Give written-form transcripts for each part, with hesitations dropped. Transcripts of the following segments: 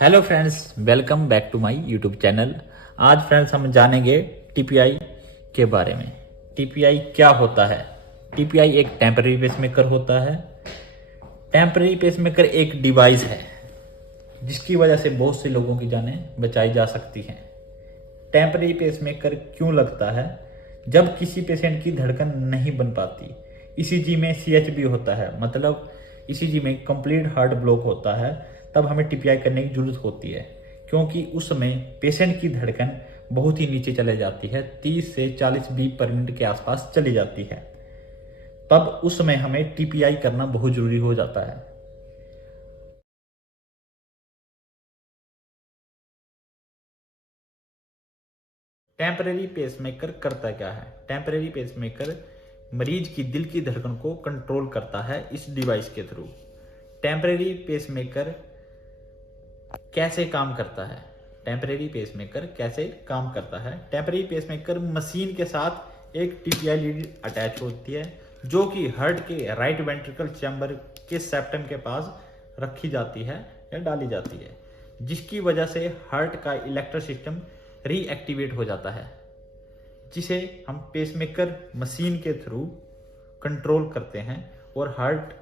Hello friends, welcome back to my YouTube channel. आज friends हम जानेंगे टीपीआई के बारे में। टीपीआई क्या होता है? टीपीआई एक टेम्पररी पेसमेकर होता है। टेम्पररी पेसमेकर एक डिवाइस है जिसकी वजह से बहुत से लोगों की जानें बचाई जा सकती हैं। टेम्पररी पेसमेकर क्यों लगता है? जब किसी पेशेंट की धड़कन नहीं बन पाती, ईसीजी में सीएचबी होता है, मतलब ईसीजी में कंप्लीट हार्ट ब्लॉक होता है, तब हमें टीपीआई करने की जरूरत होती है, क्योंकि उस समय पेशेंट की धड़कन बहुत ही नीचे चले जाती है, 30 से 40 बीट पर मिनट के आसपास चली जाती है। तब उस समय हमें टीपीआई करना बहुत जरूरी हो जाता है। टेम्परेरी पेसमेकर करता क्या है? टेम्परेरी पेसमेकर मरीज की दिल की धड़कन को कंट्रोल करता है इस डिवाइस के थ्रू। टेम्परेरी पेसमेकर कैसे काम करता है? टेम्परेरी पेसमेकर कैसे काम करता है? टेम्परेरी पेसमेकर मशीन के साथ एक टीपीआई लीड अटैच होती है, जो कि हार्ट के राइट वेंट्रिकल चैम्बर के सेप्टम के पास रखी जाती है या डाली जाती है, जिसकी वजह से हार्ट का इलेक्ट्रिक सिस्टम रीएक्टिवेट हो जाता है, जिसे हम पेसमेकर मशीन के थ्रू कंट्रोल करते हैं और हार्ट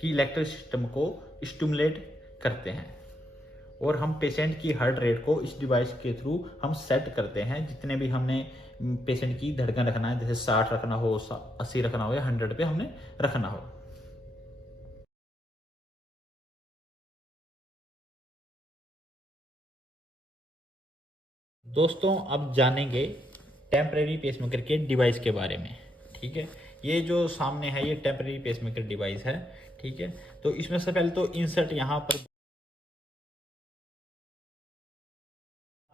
की इलेक्ट्रिक सिस्टम को स्टिमुलेट करते हैं। और हम पेशेंट की हार्ट रेट को इस डिवाइस के थ्रू हम सेट करते हैं। जितने भी हमने पेशेंट की धड़कन रखना है, जैसे 60 रखना हो, 80 रखना हो या 100 पे हमने रखना हो। दोस्तों, अब जानेंगे टेम्परेरी पेसमेकर के डिवाइस के बारे में। ठीक है, ये जो सामने है ये टेम्परेरी पेसमेकर डिवाइस है। ठीक है, तो इसमें से पहले तो इंसर्ट यहाँ पर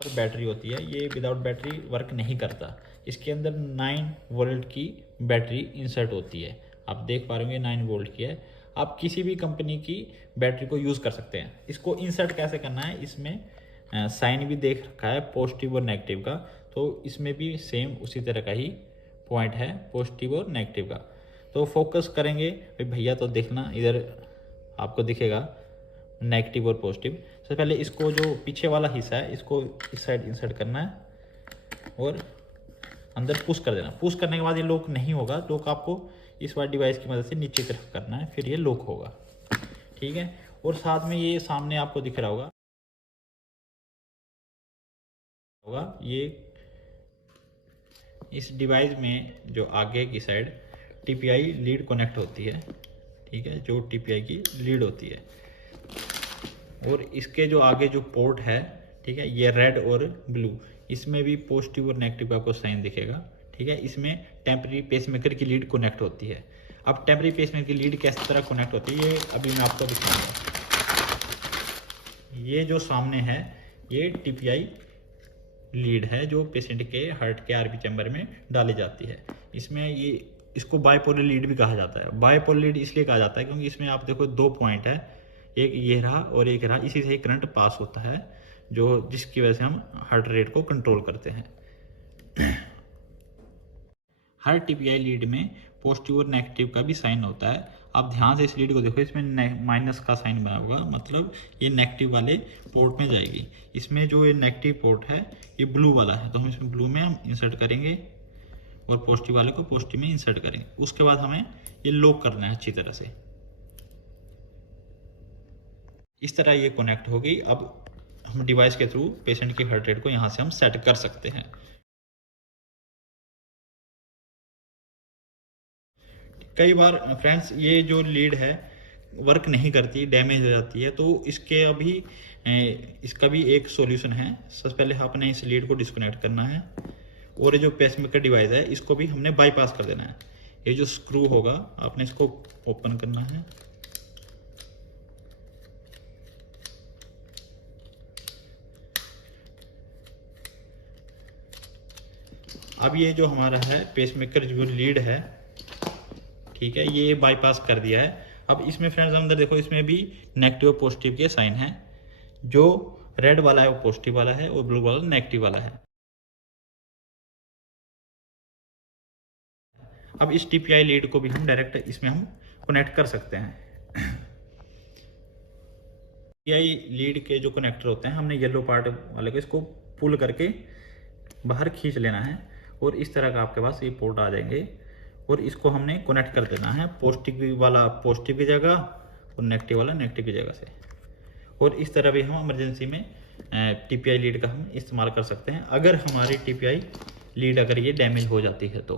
बैटरी होती है। ये विदाउट बैटरी वर्क नहीं करता। इसके अंदर 9 वोल्ट की बैटरी इंसर्ट होती है। आप देख पा रहे होंगे 9 वोल्ट की है। आप किसी भी कंपनी की बैटरी को यूज़ कर सकते हैं। इसको इंसर्ट कैसे करना है, इसमें साइन भी देख रखा है पॉजिटिव और नेगेटिव का, तो इसमें भी सेम उसी तरह का ही पॉइंट है, पॉजिटिव और नेगेटिव का। तो फोकस करेंगे भैया, तो देखना इधर आपको दिखेगा नेगेटिव और पॉजिटिव। सबसे पहले इसको जो पीछे वाला हिस्सा है इसको इस साइड इंसर्ट करना है और अंदर पुश कर देना। पुश करने के बाद ये लॉक नहीं होगा, लॉक आपको इस वाले डिवाइस की मदद से नीचे की तरफ करना है, फिर ये लॉक होगा। ठीक है, और साथ में ये सामने आपको दिख रहा होगा ये इस डिवाइस में जो आगे की साइड टीपीआई लीड कनेक्ट होती है। ठीक है, जो टीपीआई की लीड होती है, और इसके जो आगे जो पोर्ट है, ठीक है, ये रेड और ब्लू, इसमें भी पॉजिटिव और नेगेटिव का आपको साइन दिखेगा। ठीक है, इसमें टेम्पररी पेसमेकर की लीड कनेक्ट होती है। अब टेम्पररी पेसमेकर की लीड किस तरह कनेक्ट होती है, ये अभी मैं आपको दिखाऊंगा। ये जो सामने है ये टीपीआई लीड है, जो पेशेंट के हार्ट के आरबी चैम्बर में डाली जाती है। इसमें ये इसको बाइपोलर लीड भी कहा जाता है। बाइपोलर लीड इसलिए कहा जाता है क्योंकि इसमें आप देखो 2 पॉइंट है, एक ये रहा और एक रहा, इसी से करंट पास होता है, जो जिसकी वजह से हम हार्ट रेट को कंट्रोल करते हैं। हर टीपीआई लीड में पॉजिटिव और नेगेटिव का भी साइन होता है। आप ध्यान से इस लीड को देखो, इसमें माइनस का साइन बना होगा, मतलब ये नेगेटिव वाले पोर्ट में जाएगी। इसमें जो ये नेगेटिव पोर्ट है ये ब्लू वाला है, तो हम इसमें ब्लू में हम इंसर्ट करेंगे और पॉजिटिव वाले को पॉजिटिव में इंसर्ट करेंगे। उसके बाद हमें ये लॉक करना है अच्छी तरह से। इस तरह ये कनेक्ट होगी। अब हम डिवाइस के थ्रू पेशेंट की हार्ट रेट को यहाँ से हम सेट कर सकते हैं। कई बार फ्रेंड्स ये जो लीड है वर्क नहीं करती, डैमेज हो जाती है, तो इसके अभी इसका भी एक सॉल्यूशन है। सबसे पहले आपने इस लीड को डिस्कनेक्ट करना है और ये जो पेसमेकर डिवाइस है इसको भी हमने बाईपास कर देना है। ये जो स्क्रू होगा आपने इसको ओपन करना है। अब ये जो हमारा है पेसमेकर जो लीड है, ठीक है, ये बाईपास कर दिया है। अब इसमें फ्रेंड्स अंदर देखो, इसमें भी नेगेटिव और पॉजिटिव के साइन हैं। जो रेड वाला है वो पॉजिटिव वाला है और ब्लू वाला नेगेटिव वाला है। अब इस टीपीआई लीड को भी हम डायरेक्ट इसमें हम कनेक्ट कर सकते हैं। टीपीआई लीड के जो कनेक्टर होते हैं, हमने येलो पार्ट वाले को इसको पुल करके बाहर खींच लेना है और इस तरह का आपके पास ये पोर्ट आ जाएंगे और इसको हमने कनेक्ट कर देना है पॉजिटिव वाला पॉजिटिव की जगह और नेगेटिव वाला नेगेटिव की जगह से। और इस तरह भी हम इमरजेंसी में टीपीआई लीड का हम इस्तेमाल कर सकते हैं अगर हमारी टीपीआई लीड अगर ये डैमेज हो जाती है तो।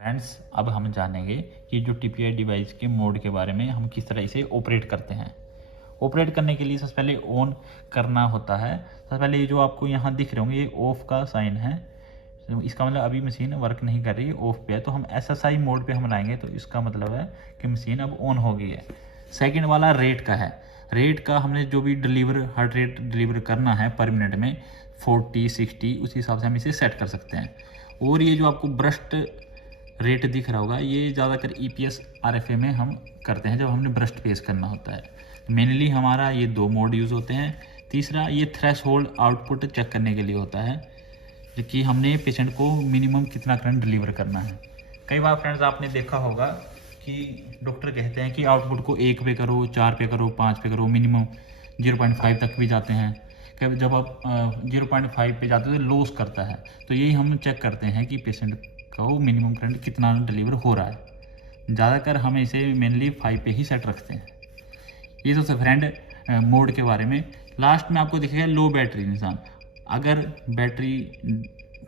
फ्रेंड्स, अब हम जानेंगे कि जो टीपीआई डिवाइस के मोड के बारे में हम किस तरह इसे ऑपरेट करते हैं। ऑपरेट करने के लिए सबसे पहले ऑन करना होता है। सबसे पहले ये जो आपको यहाँ दिख रहे होंगे ये ऑफ का साइन है, तो इसका मतलब अभी मशीन वर्क नहीं कर रही है, ऑफ पे है। तो हम एसएसआई मोड पे हम लाएंगे तो इसका मतलब है कि मशीन अब ऑन हो गई है। सेकेंड वाला रेट का है। रेट का हमने जो भी हार्ट रेट डिलीवर करना है पर मिनट में 40 60 उस हिसाब से हम इसे सेट कर सकते हैं। और ये जो आपको ब्रस्ट रेट दिख रहा होगा ये ज़्यादातर ईपीएस आरएफए में हम करते हैं जब हमने ब्रस्ट पेश करना होता है। मेनली हमारा ये 2 मोड यूज़ होते हैं। तीसरा ये थ्रेशहोल्ड आउटपुट चेक करने के लिए होता है कि हमने पेशेंट को मिनिमम कितना करंट डिलीवर करना है। कई बार फ्रेंड्स आपने देखा होगा कि डॉक्टर कहते हैं कि आउटपुट को 1 पे करो, 4 पे करो, 5 पे करो, मिनिमम 0.5 तक भी जाते हैं। कि जब आप 0.5 पे जाते हो तो लॉस करता है। तो यही हम चेक करते हैं कि पेशेंट का वो मिनिमम करंट कितना डिलीवर हो रहा है। ज़्यादातर हम इसे मेनली 5 पे ही सेट रखते हैं। ये तो फ्रेंड मोड के बारे में। लास्ट में आपको दिखेगा लो बैटरी निशान। अगर बैटरी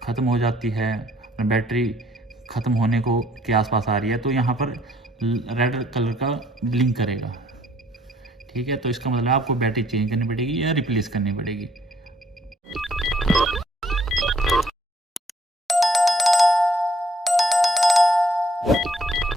ख़त्म हो जाती है, बैटरी ख़त्म होने को के आसपास आ रही है तो यहाँ पर रेड कलर का ब्लिंक करेगा। ठीक है, तो इसका मतलब आपको बैटरी चेंज करनी पड़ेगी या रिप्लेस करनी पड़ेगी।